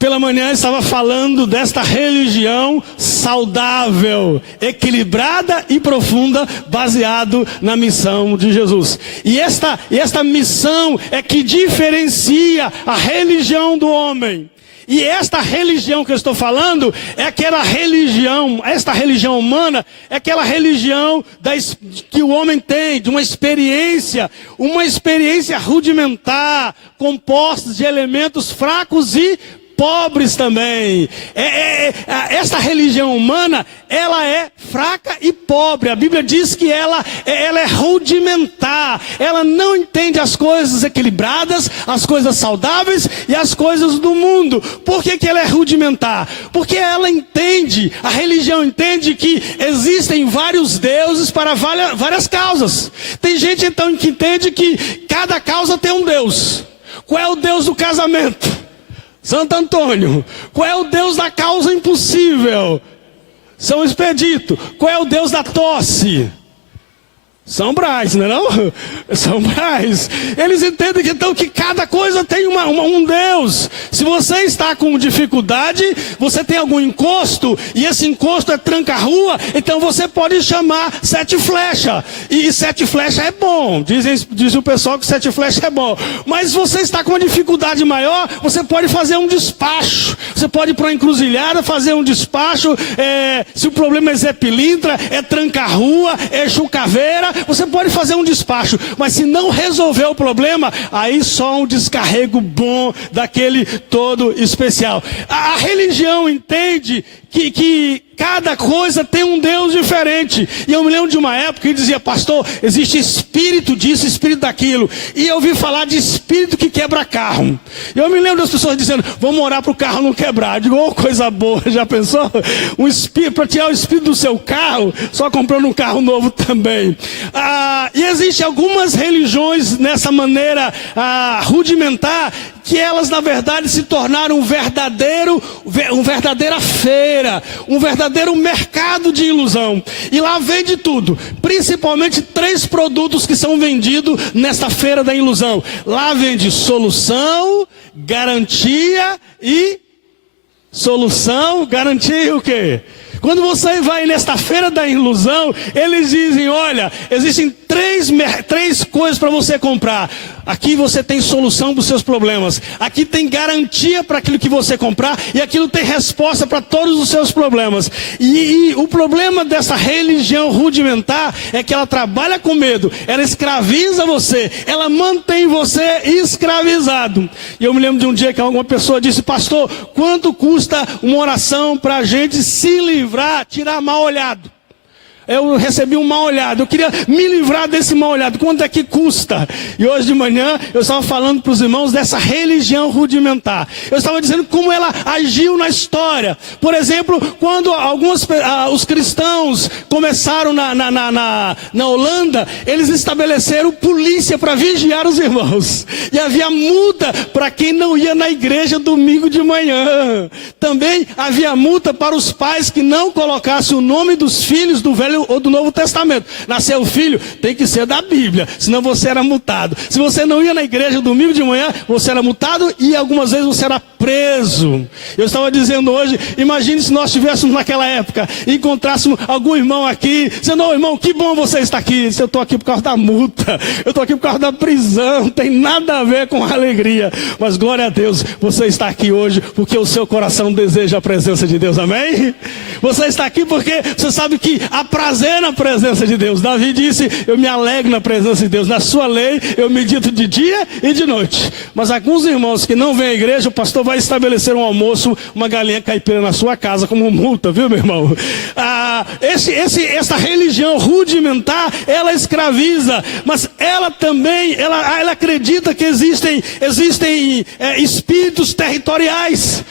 Pela manhã estava falando desta religião saudável, equilibrada e profunda, baseado na missão de Jesus. E esta missão é que diferencia a religião do homem. E esta religião que eu estou falando é aquela religião, esta religião humana, é aquela religião que o homem tem, de uma experiência rudimentar, composta de elementos fracos e pobres também. Esta religião humana, ela é fraca e pobre. A Bíblia diz que ela é rudimentar. Ela não entende as coisas equilibradas, as coisas saudáveis e as coisas do mundo. Por que ela é rudimentar? Porque ela entende, a religião entende que existem vários deuses para várias causas. Tem gente então que entende que cada causa tem um Deus. Qual é o Deus do casamento? Santo Antônio. Qual é o Deus da causa impossível? São Expedito. Qual é o Deus da tosse? São Brás, não é não? São Brás. Eles entendem que, então, que cada coisa tem um Deus. Se você está com dificuldade, você tem algum encosto, e esse encosto é tranca-rua, então você pode chamar 7 flechas. E 7 flechas é bom. Diz o pessoal que 7 flechas é bom. Mas se você está com uma dificuldade maior, você pode fazer um despacho. Você pode ir para uma encruzilhada, fazer um despacho. Se o problema é Zé Pilintra, é tranca-rua, é chucaveira, você pode fazer um despacho, mas se não resolver o problema, aí só um descarrego bom daquele todo especial. A religião entende que cada coisa tem um Deus diferente. E eu me lembro de uma época que dizia: pastor, existe espírito disso, espírito daquilo. E eu ouvi falar de espírito que quebra carro. E eu me lembro das pessoas dizendo: vamos orar para o carro não quebrar. Eu digo: oh, coisa boa, já pensou? Um espírito, para tirar o espírito do seu carro, só comprando um carro novo também. E existem algumas religiões nessa maneira rudimentar, que elas na verdade se tornaram uma verdadeira feira, um verdadeiro mercado de ilusão. E lá vende tudo, principalmente 3 produtos que são vendidos nesta feira da ilusão. Lá vende solução, garantia e o quê? Quando você vai nesta feira da ilusão, eles dizem: olha, existem 3 coisas para você comprar. Aqui você tem solução para os seus problemas. Aqui tem garantia para aquilo que você comprar. E aquilo tem resposta para todos os seus problemas. E o problema dessa religião rudimentar é que ela trabalha com medo. Ela escraviza você. Ela mantém você escravizado. E eu me lembro de um dia que alguma pessoa disse: pastor, quanto custa uma oração para a gente se livrar, tirar mal olhado? Eu recebi um mal olhado, eu queria me livrar desse mal olhado. Quanto é que custa? E hoje de manhã eu estava falando para os irmãos dessa religião rudimentar. Eu estava dizendo como ela agiu na história. Por exemplo, quando os cristãos começaram na Holanda, eles estabeleceram polícia para vigiar os irmãos. E havia multa para quem não ia na igreja domingo de manhã. Também havia multa para os pais que não colocassem o nome dos filhos do Velho ou do Novo Testamento. Nasceu o filho, tem que ser da Bíblia, senão você era multado. Se você não ia na igreja domingo de manhã, você era multado e algumas vezes você era preso. Eu estava dizendo hoje, imagine se nós estivéssemos naquela época e encontrássemos algum irmão aqui, dizendo: ô irmão, que bom você estar aqui. Eu estou aqui por causa da multa, eu estou aqui por causa da prisão, não tem nada a ver com alegria. Mas glória a Deus, você está aqui hoje porque o seu coração deseja a presença de Deus, amém? Você está aqui porque você sabe que há prazer na presença de Deus. Davi disse: eu me alegro na presença de Deus, na sua lei eu medito de dia e de noite. Mas alguns irmãos que não vêm à igreja, o pastor vai estabelecer um almoço, uma galinha caipira na sua casa como multa, viu, meu irmão? Essa religião rudimentar, ela escraviza, mas ela também, ela acredita que existem espíritos territoriais.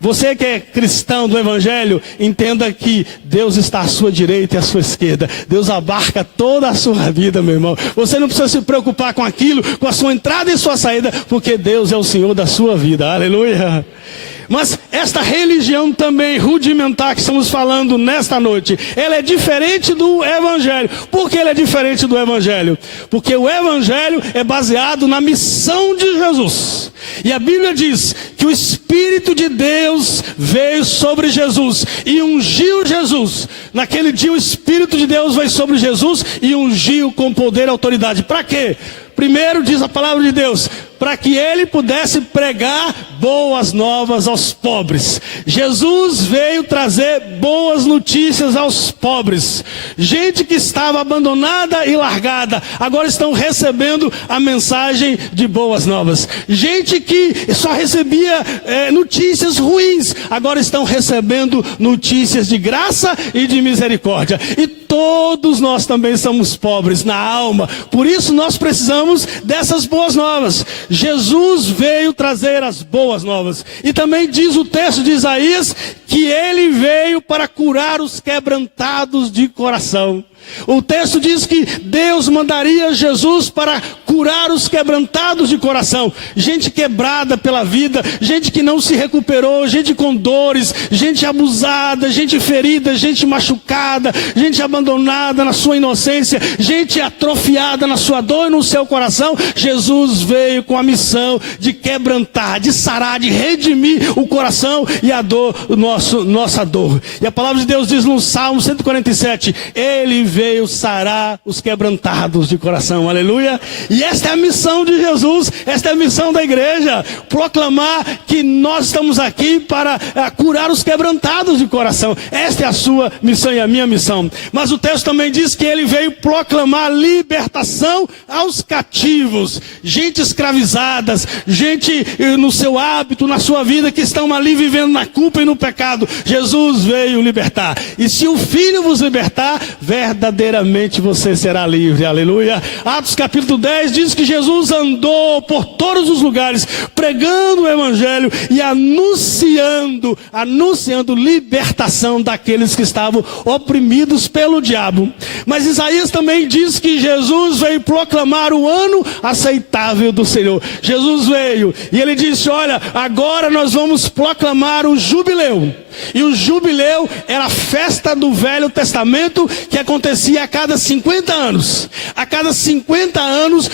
Você que é cristão do Evangelho, entenda que Deus está à sua direita e à sua esquerda. Deus abarca toda a sua vida, meu irmão. Você não precisa se preocupar com aquilo, com a sua entrada e sua saída, porque Deus é o Senhor da sua vida. Aleluia! Mas esta religião também rudimentar que estamos falando nesta noite, ela é diferente do Evangelho. Por que ela é diferente do Evangelho? Porque o Evangelho é baseado na missão de Jesus. E a Bíblia diz que o Espírito de Deus veio sobre Jesus e ungiu Jesus. Naquele dia o Espírito de Deus veio sobre Jesus e ungiu com poder e autoridade. Para quê? Primeiro, diz a palavra de Deus, para que ele pudesse pregar boas novas aos pobres. Jesus veio trazer boas notícias aos pobres. Gente que estava abandonada e largada, agora estão recebendo a mensagem de boas novas. Gente que só recebia notícias ruins, agora estão recebendo notícias de graça e de misericórdia. E todos nós também somos pobres na alma, por isso nós precisamos dessas boas novas. Jesus veio trazer as boas novas. E também diz o texto de Isaías que ele veio para curar os quebrantados de coração. O texto diz que Deus mandaria Jesus para curar os quebrantados de coração. Gente quebrada pela vida, gente que não se recuperou, gente com dores, gente abusada, gente ferida, gente machucada, gente abandonada na sua inocência, gente atrofiada na sua dor e no seu coração. Jesus veio com a missão de quebrantar, de sarar, de redimir o coração e a dor, nossa dor. E a palavra de Deus diz no Salmo 147, ele veio sarar os quebrantados de coração, aleluia. E esta é a missão de Jesus, esta é a missão da igreja, proclamar que nós estamos aqui para curar os quebrantados de coração. Esta é a sua missão e a minha missão. Mas o texto também diz que ele veio proclamar libertação aos cativos, gente escravizadas, gente no seu hábito, na sua vida, que estão ali vivendo na culpa e no pecado. Jesus veio libertar, e se o Filho vos libertar, verdadeiramente você será livre, aleluia. Atos capítulo 10 diz que Jesus andou por todos os lugares, pregando o evangelho e anunciando libertação daqueles que estavam oprimidos pelo diabo. Mas Isaías também diz que Jesus veio proclamar o ano aceitável do Senhor. Jesus veio e ele disse, olha, agora nós vamos proclamar o jubileu. E o jubileu era a festa do Velho Testamento que acontecia a cada 50 anos. A cada 50 anos,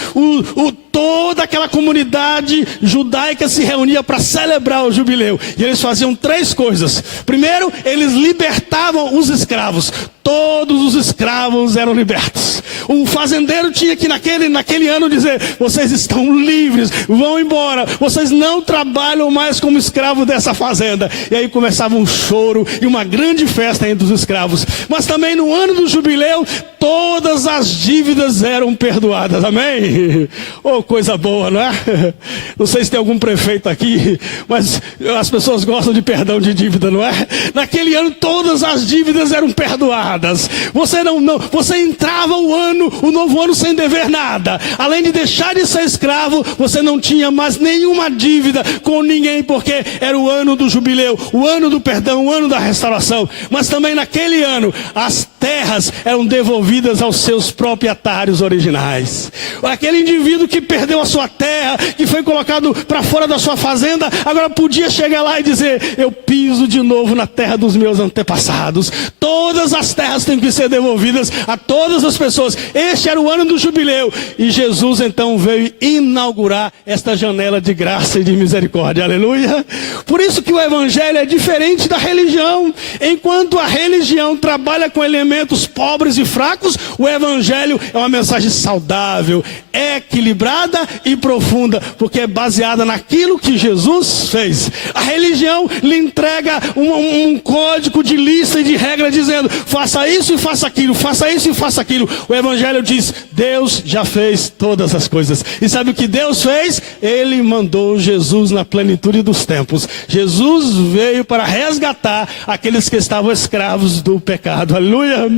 toda aquela comunidade judaica se reunia para celebrar o jubileu. E eles faziam 3 coisas. Primeiro, eles libertavam os escravos. Todos os escravos eram libertos. O fazendeiro tinha que naquele ano dizer, vocês estão livres, vão embora, vocês não trabalham mais como escravo dessa fazenda. E aí começava um choro e uma grande festa entre os escravos. Mas também no ano do jubileu, todas as dívidas eram perdoadas, amém? Oh, coisa boa, não é? Não sei se tem algum prefeito aqui, mas as pessoas gostam de perdão de dívida, não é? Naquele ano todas as dívidas eram perdoadas. Você entrava o novo ano sem dever nada. Além de deixar de ser escravo, você não tinha mais nenhuma dívida com ninguém, porque era o ano do jubileu, o ano do perdão, o ano da restauração. Mas também naquele ano, as terras eram devolvidas aos seus proprietários originais. Aquele indivíduo que perdeu a sua terra, que foi colocado para fora da sua fazenda, agora podia chegar lá e dizer, eu piso de novo na terra dos meus antepassados. Todas as terras têm que ser devolvidas a todas as pessoas. Este era o ano do jubileu. E Jesus então veio inaugurar esta janela de graça e de misericórdia, aleluia. Por isso que o evangelho é diferente da religião. Enquanto a religião trabalha com elementos pobres e fracos, o evangelho é uma mensagem saudável, equilibrada e profunda, porque é baseada naquilo que Jesus fez. A religião lhe entrega um código de lista e de regra dizendo, faça isso e faça aquilo, faça isso e faça aquilo. O evangelho diz, Deus já fez todas as coisas. E sabe o que Deus fez? Ele mandou Jesus na plenitude dos tempos. Jesus veio para resgatar aqueles que estavam escravos do pecado, aleluia.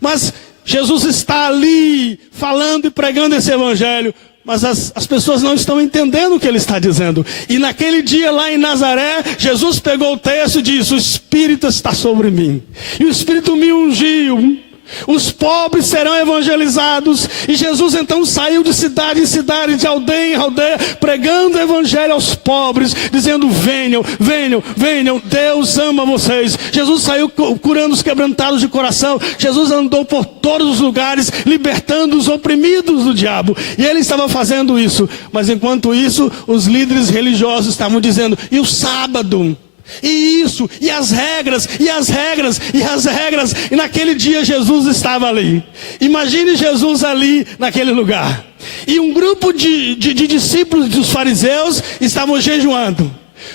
Mas Jesus está ali falando e pregando esse evangelho, mas as pessoas não estão entendendo o que ele está dizendo. E naquele dia lá em Nazaré, Jesus pegou o texto e disse, o Espírito está sobre mim, e o Espírito me ungiu Os pobres serão evangelizados. E Jesus então saiu de cidade em cidade, de aldeia em aldeia, pregando o evangelho aos pobres, dizendo: venham, venham, venham, Deus ama vocês. Jesus saiu curando os quebrantados de coração. Jesus andou por todos os lugares, libertando os oprimidos do diabo. E ele estava fazendo isso. Mas enquanto isso, os líderes religiosos estavam dizendo: e o sábado? E isso, e as regras, e as regras, e as regras. E naquele dia Jesus estava ali. Imagine Jesus ali naquele lugar. E um grupo de discípulos dos fariseus estavam jejuando.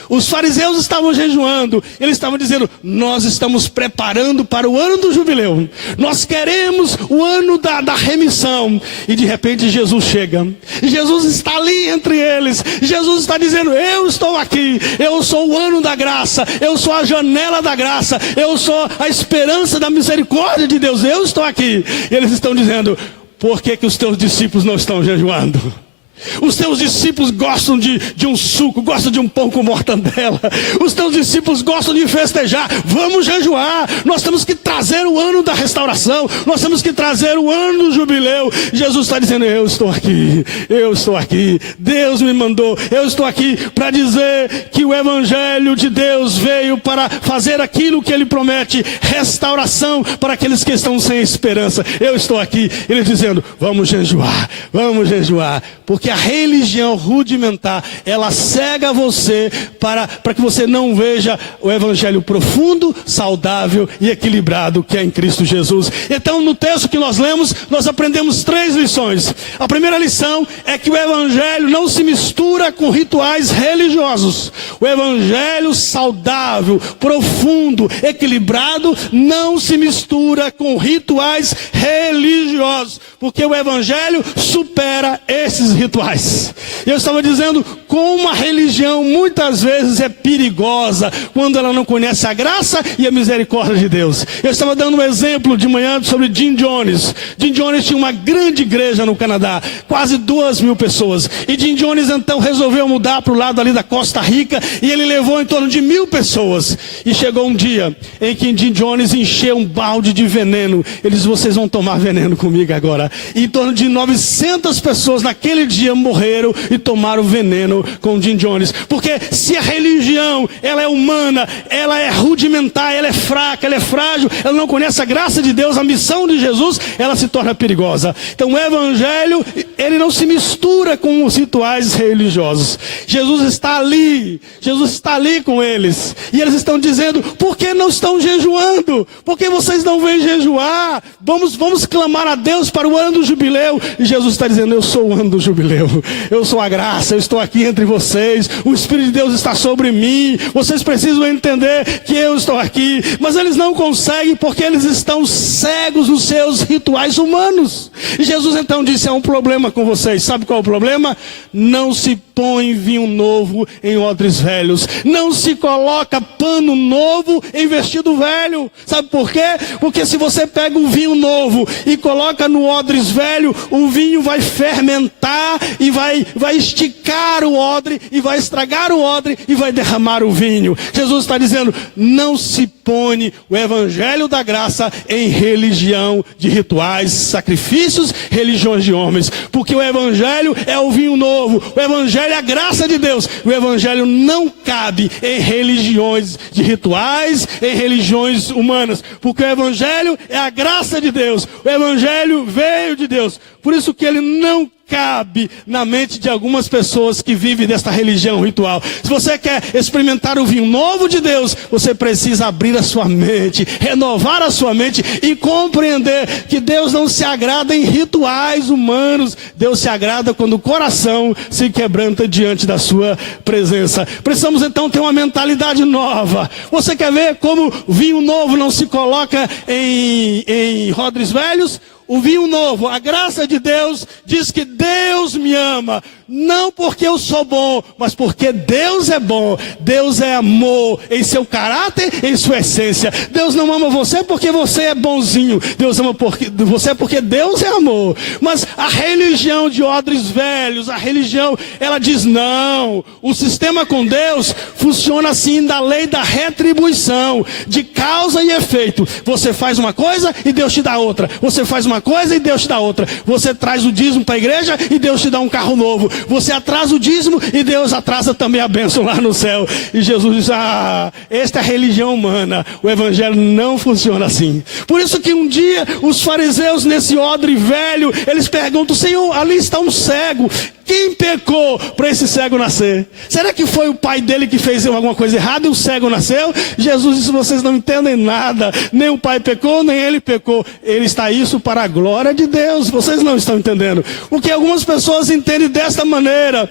Os fariseus estavam jejuando. Eles estavam dizendo: nós estamos preparando para o ano do jubileu. Nós queremos o ano da remissão. E de repente Jesus chega. E Jesus está ali entre eles. Jesus está dizendo: eu estou aqui. Eu sou o ano da graça. Eu sou a janela da graça. Eu sou a esperança da misericórdia de Deus. Eu estou aqui. E eles estão dizendo: por que os teus discípulos não estão jejuando? Os teus discípulos gostam de um suco, gostam de um pão com mortandela. Os teus discípulos gostam de festejar. Vamos jejuar. Nós temos que trazer o ano da restauração. Nós temos que trazer o ano do jubileu. Jesus está dizendo: eu estou aqui. Eu estou aqui. Deus me mandou. Eu estou aqui para dizer que o evangelho de Deus veio para fazer aquilo que ele promete: restauração para aqueles que estão sem esperança. Eu estou aqui. Ele dizendo: vamos jejuar. Vamos jejuar. Porque a religião rudimentar, ela cega você para que você não veja o evangelho profundo, saudável e equilibrado que é em Cristo Jesus. Então, no texto que nós lemos, nós aprendemos 3 lições. A primeira lição é que o evangelho não se mistura com rituais religiosos. O evangelho saudável, profundo, equilibrado, não se mistura com rituais religiosos, porque o evangelho supera esses rituais. Eu estava dizendo como a religião muitas vezes é perigosa quando ela não conhece a graça e a misericórdia de Deus. Eu estava dando um exemplo de manhã sobre Jim Jones. Jim Jones tinha uma grande igreja no Canadá, quase 2.000 pessoas. E Jim Jones então resolveu mudar para o lado ali da Costa Rica, e ele levou em torno de 1.000 pessoas. E chegou um dia em que Jim Jones encheu um balde de veneno. Ele disse: vocês vão tomar veneno comigo agora. E em torno de 900 pessoas naquele dia morreram e tomaram veneno com Jim Jones. Porque se a religião, ela é humana, ela é rudimentar, ela é fraca, ela é frágil, ela não conhece a graça de Deus, a missão de Jesus, ela se torna perigosa. Então o evangelho, ele não se mistura com os rituais religiosos. Jesus está ali com eles, e eles estão dizendo: por que não estão jejuando? Por que vocês não vêm jejuar? Vamos clamar a Deus para o ano do jubileu. E Jesus está dizendo: eu sou o ano do jubileu. Eu sou a graça, eu estou aqui entre vocês, o Espírito de Deus está sobre mim, vocês precisam entender que eu estou aqui. Mas eles não conseguem porque eles estão cegos nos seus rituais humanos. E Jesus então disse: há um problema com vocês. Sabe qual é o problema? Não se põe vinho novo em odres velhos, não se coloca pano novo em vestido velho. Sabe por quê? Porque se você pega o vinho novo e coloca no odres velho, o vinho vai fermentar e vai esticar o odre, e vai estragar o odre, e vai derramar o vinho. Jesus está dizendo: não se põe o evangelho da graça em religião de rituais, sacrifícios, religiões de homens. Porque o evangelho é o vinho novo, o evangelho é a graça de Deus. O evangelho não cabe em religiões de rituais, em religiões humanas. Porque o evangelho é a graça de Deus. O evangelho veio de Deus. Por isso que ele não cabe na mente de algumas pessoas que vivem desta religião ritual. Se você quer experimentar o vinho novo de Deus, você precisa abrir a sua mente, renovar a sua mente e compreender que Deus não se agrada em rituais humanos. Deus se agrada quando o coração se quebranta diante da sua presença. Precisamos então ter uma mentalidade nova. Você quer ver como vinho novo não se coloca em odres velhos? o vinho novo, a graça de Deus diz que Deus me ama. Não porque eu sou bom, mas porque Deus é bom. Deus é amor em seu caráter, em sua essência. Deus não ama você porque você é bonzinho. Deus ama você porque Deus é amor. Mas a religião de odres velhos, a religião, ela diz não. O sistema com Deus funciona assim, da lei da retribuição, de causa e efeito. Você faz uma coisa e Deus te dá outra. Você faz uma coisa e Deus te dá outra. Você traz o dízimo para a igreja e Deus te dá um carro novo. Você atrasa o dízimo e Deus atrasa também a bênção lá no céu. E Jesus diz, esta é a religião humana. O evangelho não funciona assim. Por isso que um dia os fariseus nesse odre velho, eles perguntam, Senhor, ali está um cego. Quem pecou para esse cego nascer? Será que foi o pai dele que fez alguma coisa errada e o cego nasceu? Jesus disse, vocês não entendem nada. Nem o pai pecou, nem ele pecou. Ele está isso para a glória de Deus. Vocês não estão entendendo. O que algumas pessoas entendem desta maneira,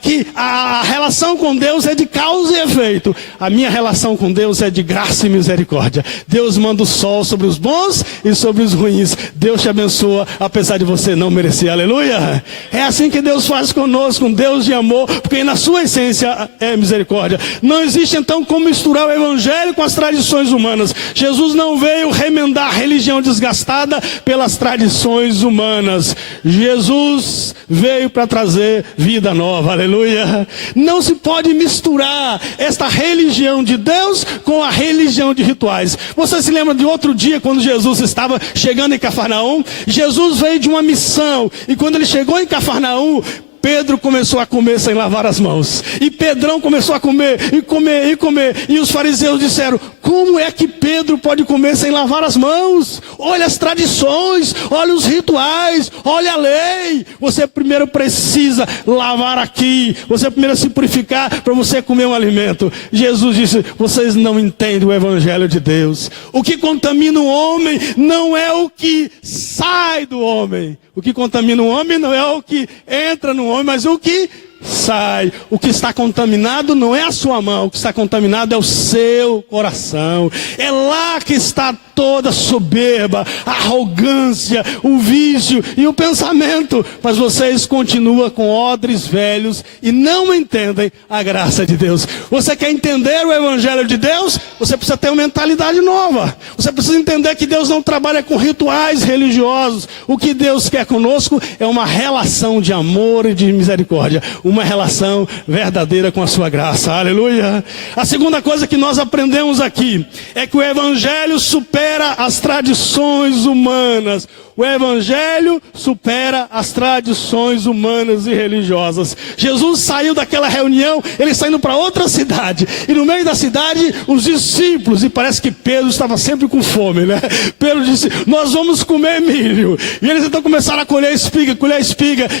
que a relação com Deus é de causa e efeito. A minha relação com Deus é de graça e misericórdia. Deus manda o sol sobre os bons e sobre os ruins. Deus te abençoa, apesar de você não merecer. Aleluia! É assim que Deus faz conosco, um Deus de amor, porque na sua essência é misericórdia. Não existe então como misturar o evangelho com as tradições humanas. Jesus não veio remendar a religião desgastada pelas tradições humanas. Jesus veio para trazer vida nova, aleluia. Não se pode misturar esta religião de Deus com a religião de rituais. Você se lembra de outro dia, quando Jesus estava chegando em Cafarnaum? Jesus veio de uma missão, e quando ele chegou em Cafarnaum, Pedro começou a comer sem lavar as mãos. E Pedrão começou a comer, e comer, e comer. E os fariseus disseram, como é que Pedro pode comer sem lavar as mãos? Olha as tradições, olha os rituais, olha a lei. Você primeiro precisa lavar aqui. Você primeiro se purificar para você comer um alimento. Jesus disse, vocês não entendem o evangelho de Deus. O que contamina o homem não é o que sai do homem. O que contamina o homem não é o que entra no homem, mas o que sai. O que está contaminado não é a sua mão, o que está contaminado é o seu coração. É lá que está toda a soberba, a arrogância, o vício e o pensamento. Mas vocês continuam com odres velhos e não entendem a graça de Deus. Você quer entender o evangelho de Deus? Você precisa ter uma mentalidade nova. Você precisa entender que Deus não trabalha com rituais religiosos. O que Deus quer conosco é uma relação de amor e de misericórdia. Uma relação verdadeira com a sua graça. Aleluia. A segunda coisa que nós aprendemos aqui é que o evangelho supera as tradições humanas. O evangelho supera as tradições humanas e religiosas. Jesus saiu daquela reunião, ele saindo para outra cidade. E no meio da cidade, os discípulos, e parece que Pedro estava sempre com fome, né? Pedro disse, nós vamos comer milho. E eles então começaram a colher espiga.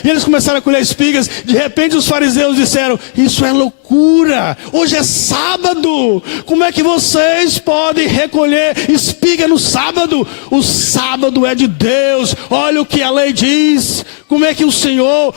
E eles começaram a colher espigas. De repente os fariseus disseram, isso é loucura. Hoje é sábado. Como é que vocês podem recolher espiga no sábado? O sábado é de Deus. Olha o que a lei diz. Como é que o Senhor,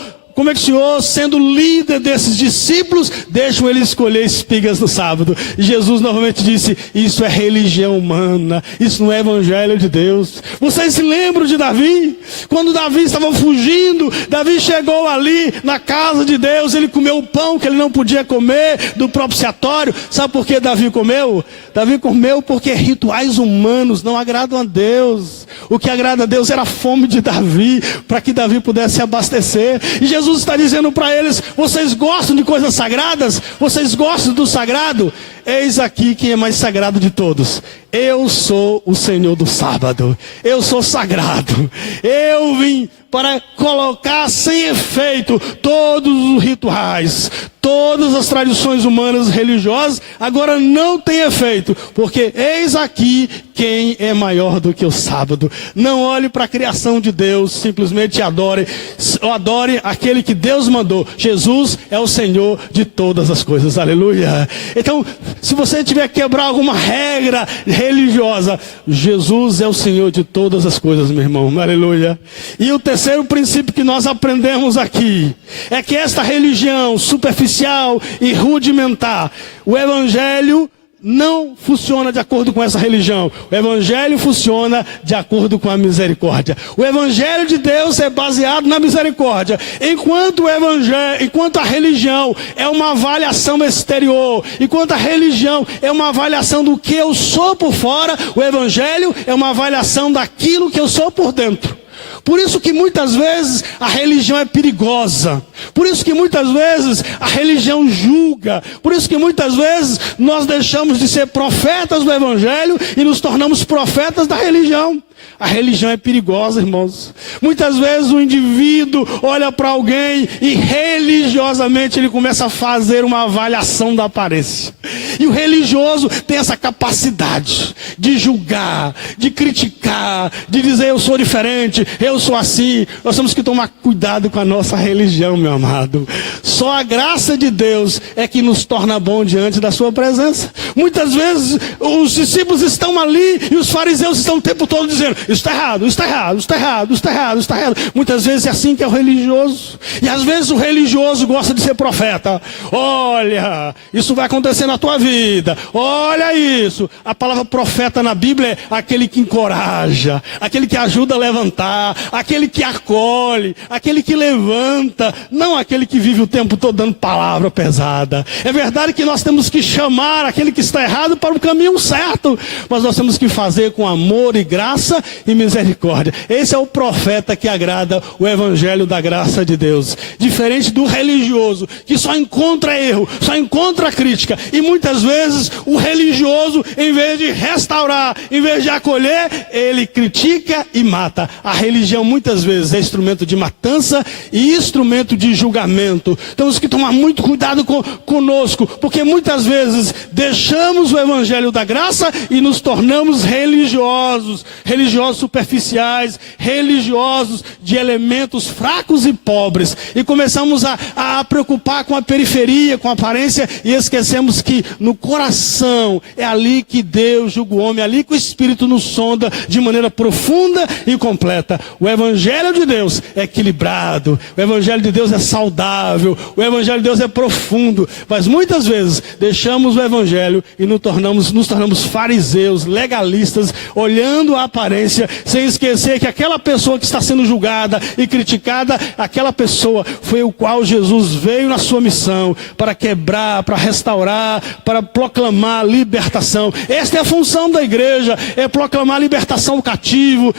sendo líder desses discípulos, deixa ele escolher espigas no sábado? E Jesus novamente disse, isso é religião humana, isso não é evangelho de Deus. Vocês se lembram de Davi? Quando Davi estava fugindo, Davi chegou ali na casa de Deus, ele comeu o pão que ele não podia comer do propiciatório. Sabe por que Davi comeu? Davi comeu porque rituais humanos não agradam a Deus. O que agrada a Deus era a fome de Davi, para que Davi pudesse abastecer. E Jesus está dizendo para eles, vocês gostam de coisas sagradas? Vocês gostam do sagrado? Eis aqui quem é mais sagrado de todos. Eu sou o Senhor do sábado. Eu sou sagrado. Eu vim para colocar sem efeito todos os rituais, todas as tradições humanas religiosas, agora não tem efeito, porque eis aqui quem é maior do que o sábado. Não olhe para a criação de Deus, simplesmente adore aquele que Deus mandou. Jesus é o Senhor de todas as coisas, aleluia. Então, se você tiver que quebrar alguma regra religiosa, Jesus é o Senhor de todas as coisas, meu irmão, aleluia. E o terceiro princípio que nós aprendemos aqui é que esta religião superficial e rudimentar, o evangelho não funciona de acordo com essa religião. O evangelho funciona de acordo com a misericórdia. O evangelho de Deus é baseado na misericórdia. Enquanto a religião é uma avaliação exterior, enquanto a religião é uma avaliação do que eu sou por fora, o evangelho é uma avaliação daquilo que eu sou por dentro. Por isso que muitas vezes a religião é perigosa. Por isso que muitas vezes a religião julga. Por isso que muitas vezes nós deixamos de ser profetas do evangelho e nos tornamos profetas da religião. A religião é perigosa, irmãos. Muitas vezes o indivíduo olha para alguém e religiosamente ele começa a fazer uma avaliação da aparência. E o religioso tem essa capacidade de julgar, de criticar, de dizer eu sou diferente, eu sou assim. Nós temos que tomar cuidado com a nossa religião, meu amado. Só a graça de Deus é que nos torna bom diante da sua presença. Muitas vezes os discípulos estão ali e os fariseus estão o tempo todo dizendo: isso está errado, isso está errado, isso está errado, isso está errado, isso está errado. Muitas vezes é assim que é o religioso. E às vezes o religioso gosta de ser profeta. Olha, isso vai acontecer na tua vida. Olha isso. A palavra profeta na Bíblia é aquele que encoraja, aquele que ajuda a levantar, aquele que acolhe, aquele que levanta, não aquele que vive o tempo todo dando palavra pesada. É verdade que nós temos que chamar aquele que está errado para o caminho certo, mas nós temos que fazer com amor e graça e misericórdia. Esse é o profeta que agrada o evangelho da graça de Deus. Diferente do religioso, que só encontra erro, só encontra crítica. E muitas vezes o religioso, em vez de restaurar, em vez de acolher, ele critica e mata. A religião muitas vezes é instrumento de matança e instrumento de julgamento. Temos que tomar muito cuidado conosco, porque muitas vezes deixamos o evangelho da graça e nos tornamos religiosos superficiais, religiosos de elementos fracos e pobres, e começamos a preocupar com a periferia, com a aparência, e esquecemos que no coração é ali que Deus julga o homem, é ali que o Espírito nos sonda de maneira profunda e completa. O evangelho de Deus é equilibrado, o evangelho de Deus é saudável, o evangelho de Deus é profundo, mas muitas vezes deixamos o evangelho e nos tornamos fariseus, legalistas, olhando a aparência, sem esquecer que aquela pessoa que está sendo julgada e criticada, aquela pessoa foi o qual Jesus veio na sua missão para quebrar, para restaurar, para proclamar libertação. Esta é a função da igreja, é proclamar a libertação do cativo,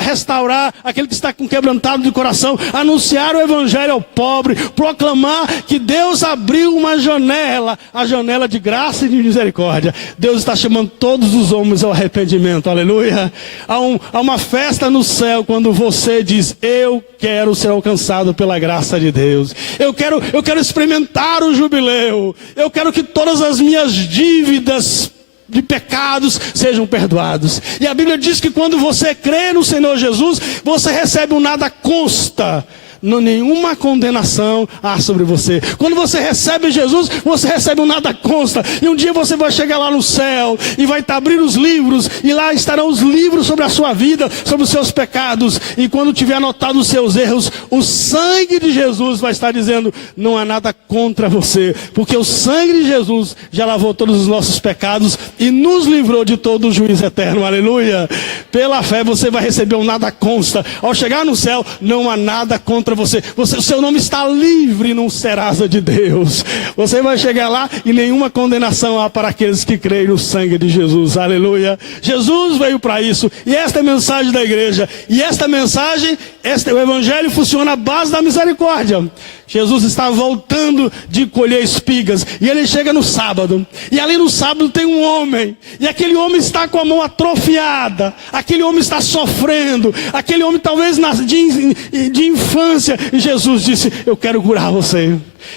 restaurar aquele que está com quebrantado de coração, anunciar o evangelho ao pobre, proclamar que Deus abriu uma janela, a janela de graça e de misericórdia. Deus está chamando todos os homens ao arrependimento, aleluia. Há uma festa no céu quando você diz: eu quero ser alcançado pela graça de Deus. Eu quero experimentar o jubileu. Eu quero que todas as minhas dívidas de pecados sejam perdoados. E a Bíblia diz que quando você crê no Senhor Jesus, você recebe um nada consta. Não, nenhuma condenação há sobre você. Quando você recebe Jesus, você recebe um nada consta. E um dia você vai chegar lá no céu e vai abrir os livros, e lá estarão os livros sobre a sua vida, sobre os seus pecados. E quando tiver anotado os seus erros, o sangue de Jesus vai estar dizendo: não há nada contra você, porque o sangue de Jesus já lavou todos os nossos pecados e nos livrou de todo o juízo eterno, aleluia. Pela fé você vai receber um nada consta. Ao chegar no céu, não há nada contra você. O seu nome está livre no Serasa de Deus. Você vai chegar lá e nenhuma condenação há para aqueles que creem no sangue de Jesus, aleluia. Jesus veio para isso, e esta é a mensagem da igreja, e esta mensagem, o evangelho funciona à base da misericórdia. Jesus está voltando de colher espigas, e ele chega no sábado, e ali no sábado tem um homem, e aquele homem está com a mão atrofiada, aquele homem está sofrendo, aquele homem talvez de infância, e Jesus disse: eu quero curar você,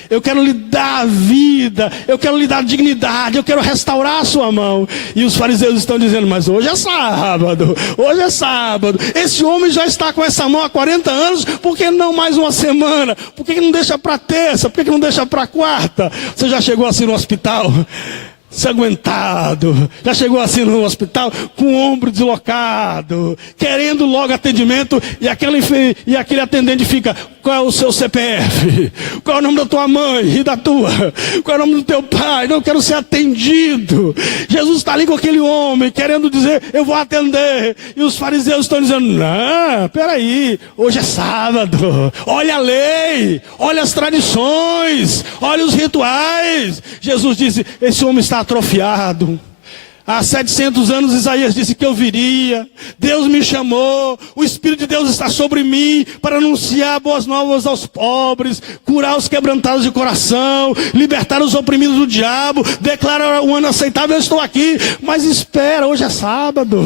eu quero lhe dar vida, eu quero lhe dar dignidade, eu quero restaurar a sua mão. E os fariseus estão dizendo: mas hoje é sábado, esse homem já está com essa mão há 40 anos, por que não mais uma semana? Por que não deixa para terça? Por que não deixa para quarta? Você já chegou assim no hospital? Desaguentado, já chegou assim no hospital com o ombro deslocado, querendo logo atendimento, e aquele atendente fica: qual é o seu CPF? Qual é o nome da tua mãe e da tua? Qual é o nome do teu pai? Não quero ser atendido. Jesus está ali com aquele homem, querendo dizer: eu vou atender. E os fariseus estão dizendo: não, peraí, hoje é sábado, olha a lei, olha as tradições, olha os rituais. Jesus disse: esse homem está atrofiado. Há 700 anos Isaías disse que eu viria. Deus me chamou. O Espírito de Deus está sobre mim para anunciar boas novas aos pobres, curar os quebrantados de coração, libertar os oprimidos do diabo, declarar um ano aceitável. Eu estou aqui, mas espera, hoje é sábado.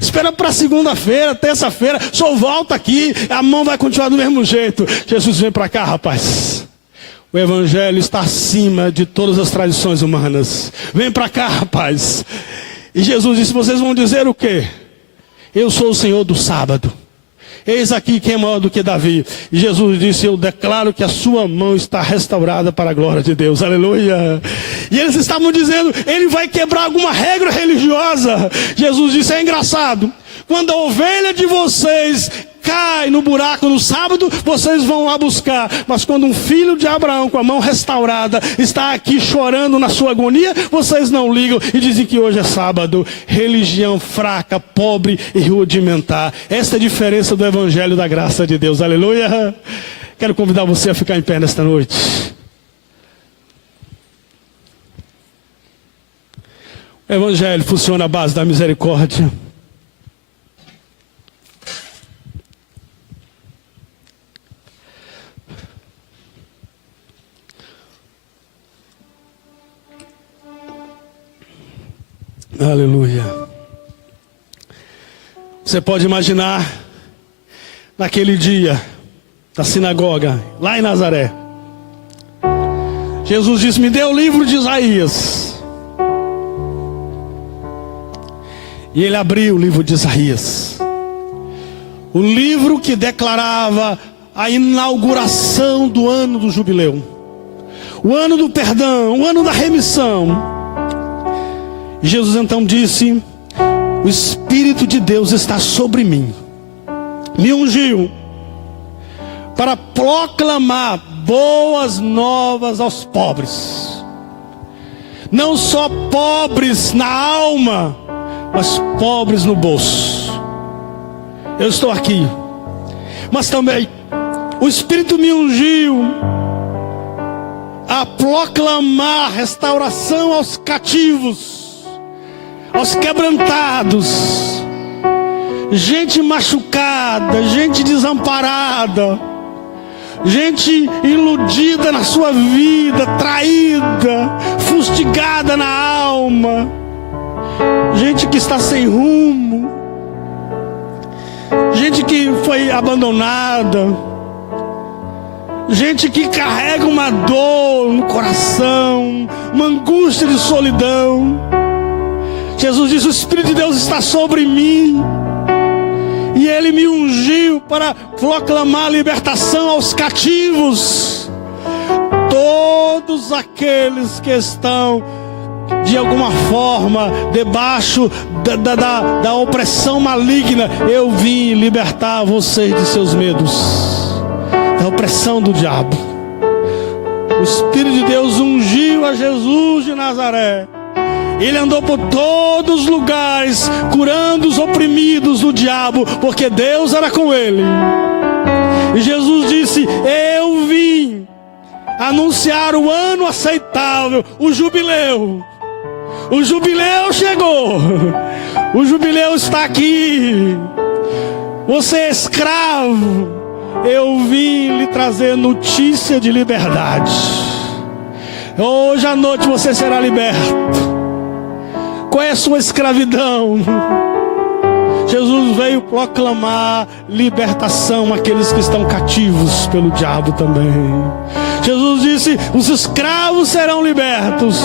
Espera para segunda-feira, terça-feira, só volta aqui, a mão vai continuar do mesmo jeito. Jesus, vem para cá, rapaz. O Evangelho está acima de todas as tradições humanas. Vem para cá, rapaz. E Jesus disse: vocês vão dizer o quê? Eu sou o Senhor do sábado. Eis aqui quem é maior do que Davi. E Jesus disse: eu declaro que a sua mão está restaurada para a glória de Deus. Aleluia. E eles estavam dizendo: ele vai quebrar alguma regra religiosa. Jesus disse: é engraçado. Quando a ovelha de vocês cai no buraco no sábado, vocês vão lá buscar. Mas quando um filho de Abraão com a mão restaurada está aqui chorando na sua agonia, vocês não ligam e dizem que hoje é sábado. Religião fraca, pobre e rudimentar. Esta é a diferença do Evangelho da graça de Deus. Aleluia. Quero convidar você a ficar em pé nesta noite. O Evangelho funciona à base da misericórdia. Aleluia. Você pode imaginar naquele dia da sinagoga, lá em Nazaré. Jesus disse: me dê o livro de Isaías. E ele abriu o livro de Isaías. O livro que declarava a inauguração do ano do jubileu. O ano do perdão, o ano da remissão. E Jesus então disse: o Espírito de Deus está sobre mim. Me ungiu para proclamar boas novas aos pobres. Não só pobres na alma, mas pobres no bolso. Eu estou aqui. Mas também o Espírito me ungiu a proclamar restauração aos cativos, aos quebrantados, gente machucada, gente desamparada, gente iludida na sua vida, traída, fustigada na alma, gente que está sem rumo, gente que foi abandonada, gente que carrega uma dor no coração, uma angústia de solidão. Jesus diz: o Espírito de Deus está sobre mim, e Ele me ungiu para proclamar a libertação aos cativos. Todos aqueles que estão de alguma forma debaixo da opressão maligna, eu vim libertar vocês de seus medos, da opressão do diabo. O Espírito de Deus ungiu a Jesus de Nazaré. Ele andou por todos os lugares, curando os oprimidos do diabo, porque Deus era com ele. E Jesus disse: eu vim anunciar o ano aceitável, o jubileu. O jubileu chegou. O jubileu está aqui. Você é escravo, eu vim lhe trazer notícia de liberdade. Hoje à noite você será liberto. Qual é a sua escravidão? Jesus veio proclamar libertação àqueles que estão cativos pelo diabo também. Jesus disse: os escravos serão libertos.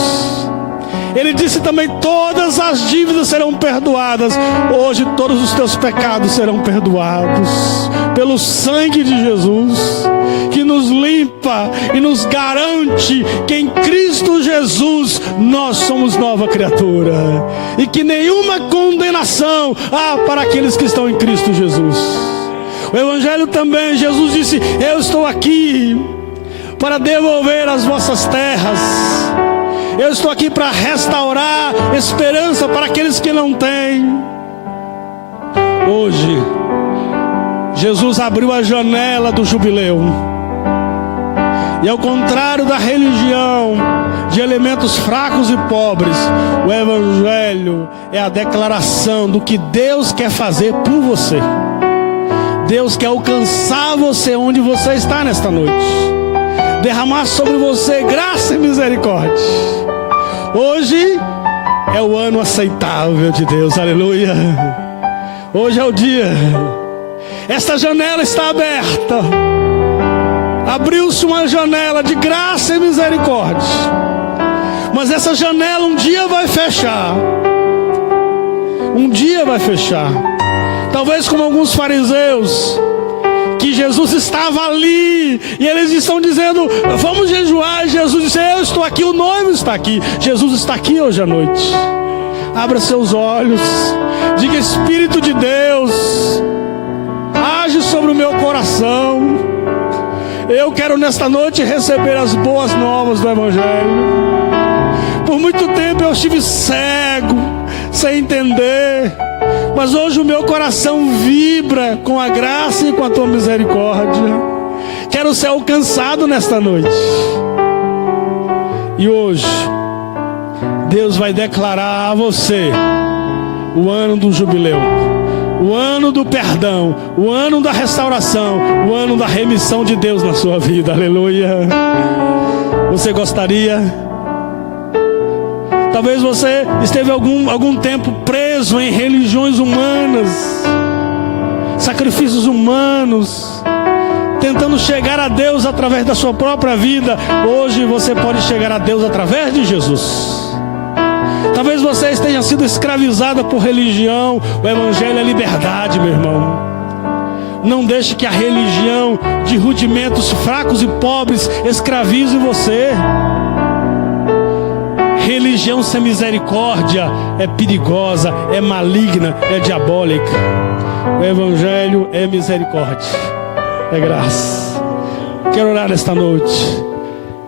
Ele disse também: todas as dívidas serão perdoadas. Hoje todos os teus pecados serão perdoados pelo sangue de Jesus, que nos limpa e nos garante que em Cristo Jesus nós somos nova criatura, e que nenhuma condenação há para aqueles que estão em Cristo Jesus. O Evangelho também, Jesus disse: eu estou aqui para devolver as vossas terras. Eu estou aqui para restaurar esperança para aqueles que não têm. Hoje, Jesus abriu a janela do jubileu. E ao contrário da religião de elementos fracos e pobres, o Evangelho é a declaração do que Deus quer fazer por você. Deus quer alcançar você onde você está nesta noite, derramar sobre você graça e misericórdia. Hoje é o ano aceitável de Deus, aleluia. Hoje é o dia. Esta janela está aberta. Abriu-se uma janela de graça e misericórdia, mas essa janela um dia vai fechar. Um dia vai fechar. Talvez como alguns fariseus, que Jesus estava ali, e eles estão dizendo: vamos jejuar. E Jesus disse: eu estou aqui, o noivo está aqui. Jesus está aqui hoje à noite. Abra seus olhos, diga: Espírito de Deus, age sobre o meu coração. Eu quero nesta noite receber as boas novas do Evangelho. Por muito tempo eu estive cego, sem entender, mas hoje o meu coração vibra com a graça e com a tua misericórdia. Quero ser alcançado nesta noite. E hoje Deus vai declarar a você o ano do jubileu, o ano do perdão, o ano da restauração, o ano da remissão de Deus na sua vida, aleluia. Você gostaria? Talvez você esteve algum tempo preso em religiões humanas, sacrifícios humanos, tentando chegar a Deus através da sua própria vida. Hoje você pode chegar a Deus através de Jesus. Talvez você tenha sido escravizada por religião. O Evangelho é liberdade, meu irmão. Não deixe que a religião de rudimentos fracos e pobres escravize você. Religião sem misericórdia é perigosa, é maligna, é diabólica. O Evangelho é misericórdia, é graça. Quero orar nesta noite.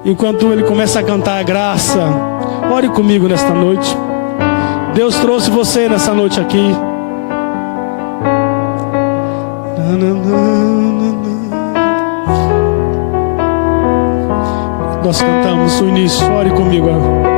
Enquanto ele começa a cantar a graça, ore comigo nesta noite. Deus trouxe você nessa noite aqui. Nós cantamos o início, ore comigo agora.